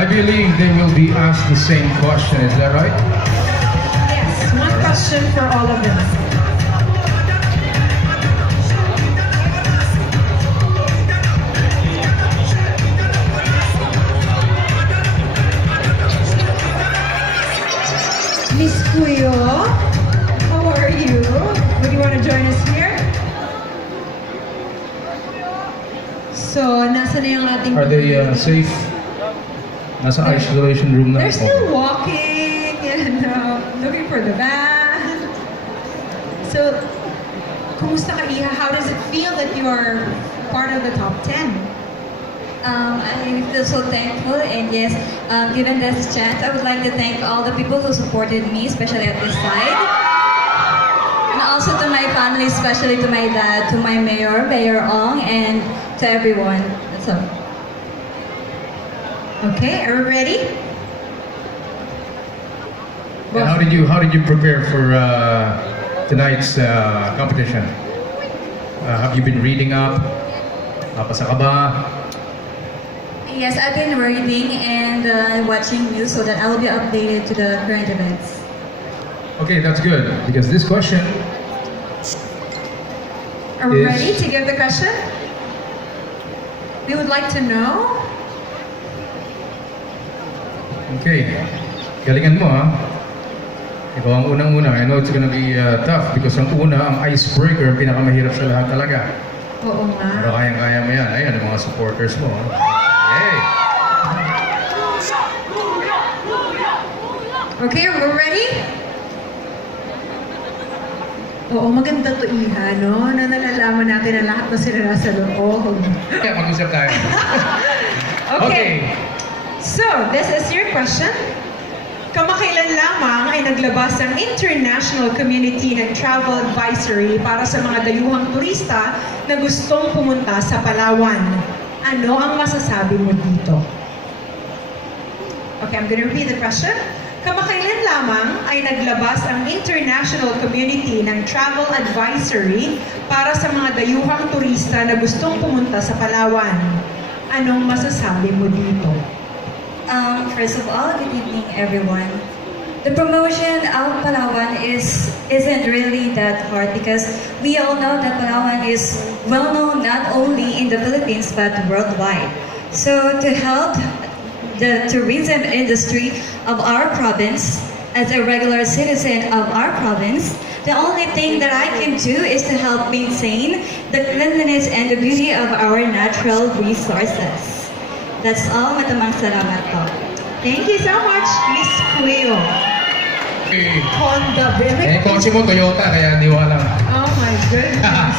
I believe they will be asked the same question, is that right? Yes, one question for all of them. Miss Kuyo, how are you? Would you want to join us here? So, nasa na yung ating... Are they safe? Nasa isolation room na? They're still walking and looking for the van. So, kumusta ka, Iha? How does it feel that you are part of the top 10? I feel so thankful, and yes, given this chance, I would like to thank all the people who supported me, especially at this side. And also to my family, especially to my dad, to my mayor, Mayor Ong, and to everyone. That's all. Okay, are we ready? And how did you prepare for tonight's competition? Have you been reading up? Napasa ka ba? Yes, I've been reading and watching news so that I will be updated to the current events. Okay, that's good because this question Are we Is- ready to give the question? We would like to know. Okay. Galingan mo ha. Ikaw ang unang-una. I know it's gonna be tough because ang una, ang icebreaker, pinakamahirap sa lahat talaga. Oo nga. Pero kayang-kaya mo yan. Ayan, ang mga supporters mo. Hey! Okay, we're ready? Oo, maganda to, Iha, no? Na nalalaman natin na lahat na sila nasa loob. Kaya mag-usap tayo. Okay. So, this is your question. Kamakailan lamang ay naglabas ang International Community ng Travel Advisory para sa mga dayuhang turista na gustong pumunta sa Palawan. Ano ang masasabi mo dito? Okay, I'm gonna repeat the question. Kamakailan lamang ay naglabas ang International Community ng Travel Advisory para sa mga dayuhang turista na gustong pumunta sa Palawan. Anong masasabi mo dito? First of all, good evening, everyone. The promotion of Palawan isn't really that hard because we all know that Palawan is well known not only in the Philippines but worldwide. So to help the tourism industry of our province, as a regular citizen of our province, the only thing that I can do is to help maintain the cleanliness and the beauty of our natural resources. That's all. Matamang salamat po. Thank you so much, Miss Cuyo. Honda, Eh, baby. kotse mo Toyota, kaya di ko alam. Oh my goodness.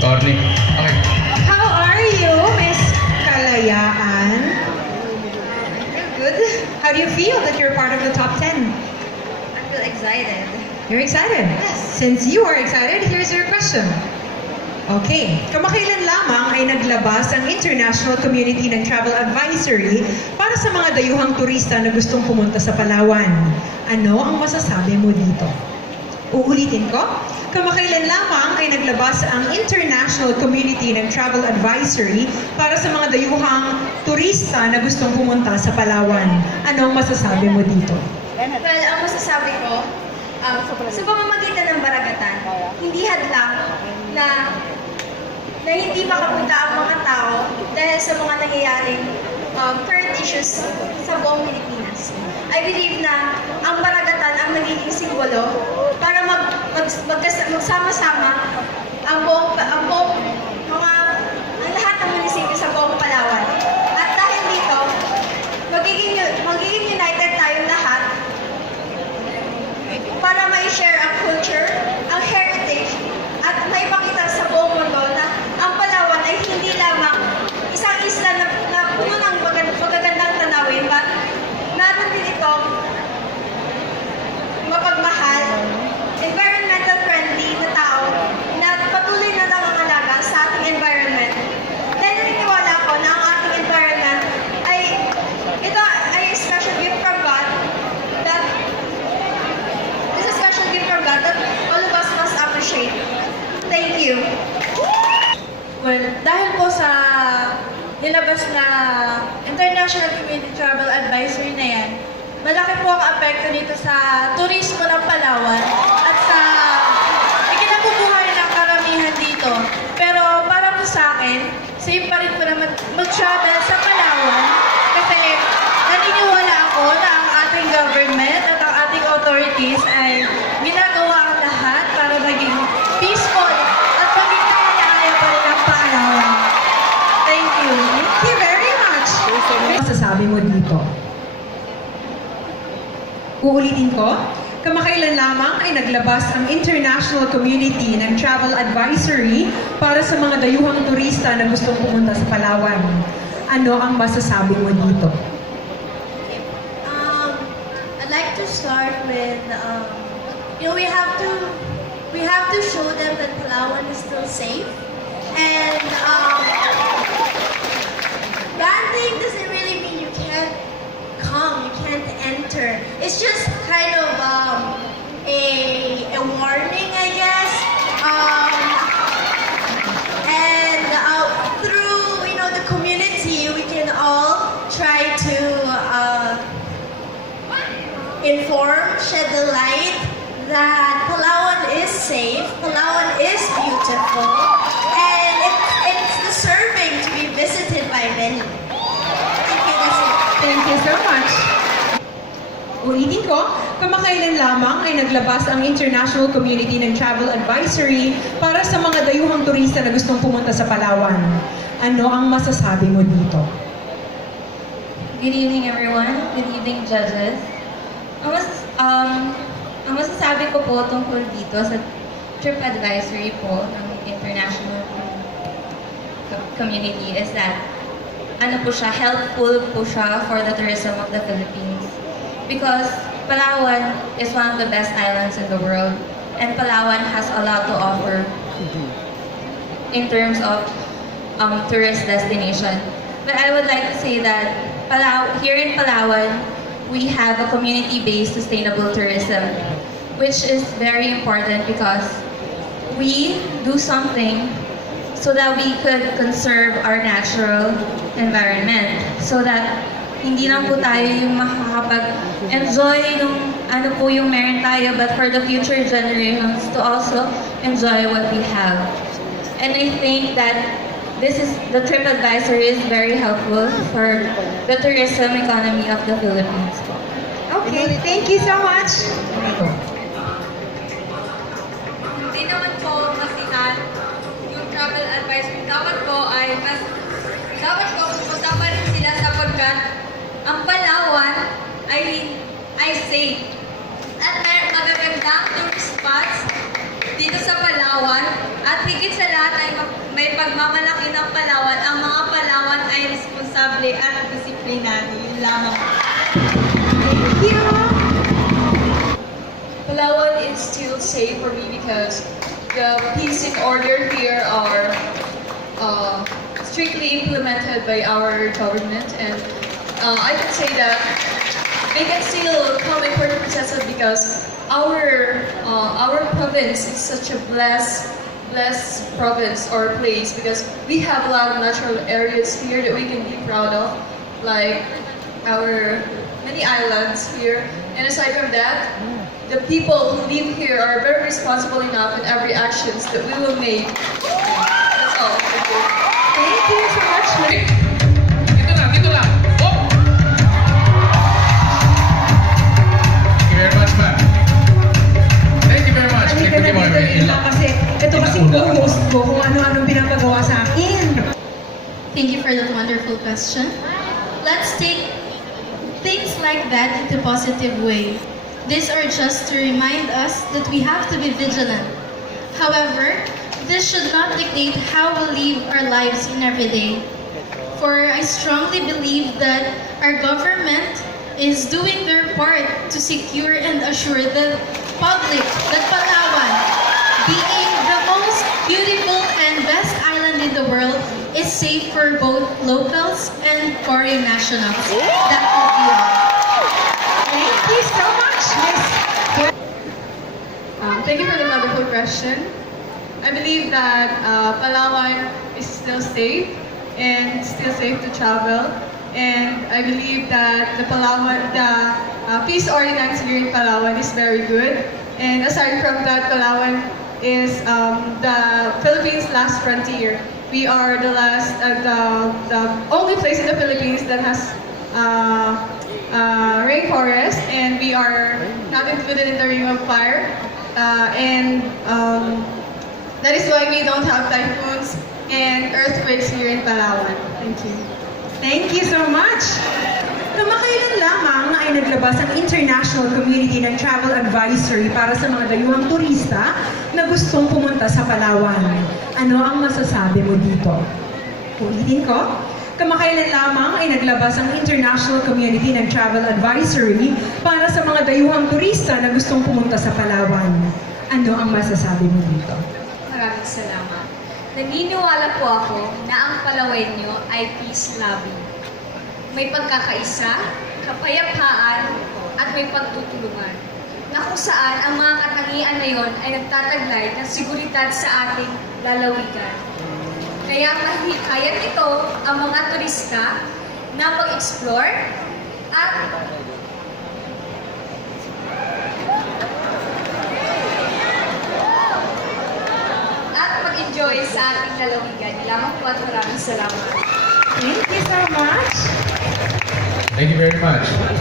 Corny. Okay. How are you, Miss Kalayaan? Good. How do you feel that you're part of the top 10? I feel excited. You're excited? Yes. Since you are excited, here's your question. Okay. Kamakailan lamang ay naglabas ang International Community ng Travel Advisory para sa mga dayuhang turista na gustong pumunta sa Palawan. Ano ang masasabi mo dito? Uulitin ko. Kamakailan lamang ay naglabas ang International Community ng Travel Advisory para sa mga dayuhang turista na gustong pumunta sa Palawan. Ano ang masasabi mo dito? Well, ang masasabi ko, sa pamamagitan ng baragatan, hindi hadlang na hindi makapunta ang mga tao dahil sa mga nangyayaring current issues sa buong Pilipinas. I believe na ang baragatan ang nagiging simbolo para magsama-sama ang lahat ng munisipyo sa buong Palawan. At dahil dito, magiging united tayong lahat para ma-share ang culture, ang heritage, at maipakita sa buong mundo na ang Palawan ay hindi lamang isang isla na puno ng magagandang tanawin, but naroon din itong mapagmahal, environmental friendly na tao na patuloy na nilabas na International Community Travel Advisory na yan, malaki po ang apekto nito sa turismo ng Palawan at sa ikinabubuhay ng karamihan dito. Pero para po sa akin, safe pa rin po naman mag-travel sa Palawan kasi naniniwala ako na ang ating government at ang ating authorities ay ginagawa ang lahat para maging peaceful at maging kaya pa rin ang Palawan. Thank you. Thank you very much. Ano masasabi mo dito? Uulitin ko, kamakailan lamang ay naglabas ang international community ng travel advisory para sa mga dayuhang turista na gustong pumunta sa Palawan. Ano ang masasabi mo dito? I'd like to start with, we have to show them that Palawan is still safe. And banning doesn't really mean you can't come, you can't enter. It's just kind of a warning, I guess. And through the community, we can all try to inform, shed the light that Palawan is safe, Palawan is beautiful, and it's deserving to be visited by many. Thank you, that's it. Thank you so much. Ulitin ko, kamakailan lamang ay naglabas ang international community ng travel advisory para sa mga dayuhang turista na gustong pumunta sa Palawan. Ano ang masasabi mo dito? Good evening, everyone. Good evening, judges. Ang masasabi ko po tungkol dito sa trip advisory po ng international community is that helpful po siya for the tourism of the Philippines. Because Palawan is one of the best islands in the world, and Palawan has a lot to offer in terms of tourist destination. But I would like to say that here in Palawan, we have a community-based sustainable tourism, which is very important because we do something so that we could conserve our natural environment, so that hindi lang po tayo yung makakapag-enjoy nung ano po yung meron tayo, but for the future generations to also enjoy what we have. And I think that the trip advisory is very helpful for the tourism economy of the Philippines. Okay, thank you so much. Hindi naman po masihan yung travel advisory. Dapat po pumunta pa rin sila sapagkat ang Palawan ay safe. At may magagandang tourist spots dito sa Palawan. At higit sa lahat ay may pagmamalaki ng Palawan. Ang mga Palawan ay responsable at disiplinado. Yun lamang. Thank you. Palawan is still safe for me because the peace and order here are strictly implemented by our government, and I can say that they can still come in Puerto Princesa because our province is such a blessed province or place because we have a lot of natural areas here that we can be proud of, like our many islands here. And aside from that, the people who live here are very responsible enough in every actions that we will make. That's all. Thank you. Thank you so much. Dito lang. Oh! Thank you very much, ma'am. Thank you very much. Hindi ka na dito ilang kasi ito kasi co-host ko kung ano-anong pinapagawa sa akin. Thank you for that wonderful question. Let's take things like that into a positive way. These are just to remind us that we have to be vigilant. However, this should not dictate how we live our lives in every day. For I strongly believe that our government is doing their part to secure and assure the public that Palawan, being the most beautiful and best island in the world, is safe for both locals and foreign nationals. That will be all. Thank you so much, Miss. Thank you for the wonderful question. I believe that Palawan is still safe and still safe to travel. And I believe that the peace ordinance here in Palawan is very good. And aside from that, Palawan is the Philippines' last frontier. We are the only place in the Philippines that has rainforest, and we are not included in the Ring of Fire. That is why we don't have typhoons and earthquakes here in Palawan. Thank you. Thank you so much! Kamakailan lamang ay naglabas ang International Community ng Travel Advisory para sa mga dayuhang turista na gustong pumunta sa Palawan. Ano ang masasabi mo dito? Ulitin ko. Kamakailan lamang ay naglabas ang International Community ng Travel Advisory para sa mga dayuhang turista na gustong pumunta sa Palawan. Ano ang masasabi mo dito? Maraming salamat. Naniniwala po ako na ang Palawenyo ay peace-loving. May pagkakaisa, kapayapaan, at may pagtutulungan. Na kung saan ang mga katangian na yon ay nagtataglay ng seguridad sa ating lalawigan. Kaya mahihikayat ito ang mga turista na mag-explore at mag-enjoy sa ating lalawigan. Lamang po at maraming salamat. Thank you so much! Thank you very much.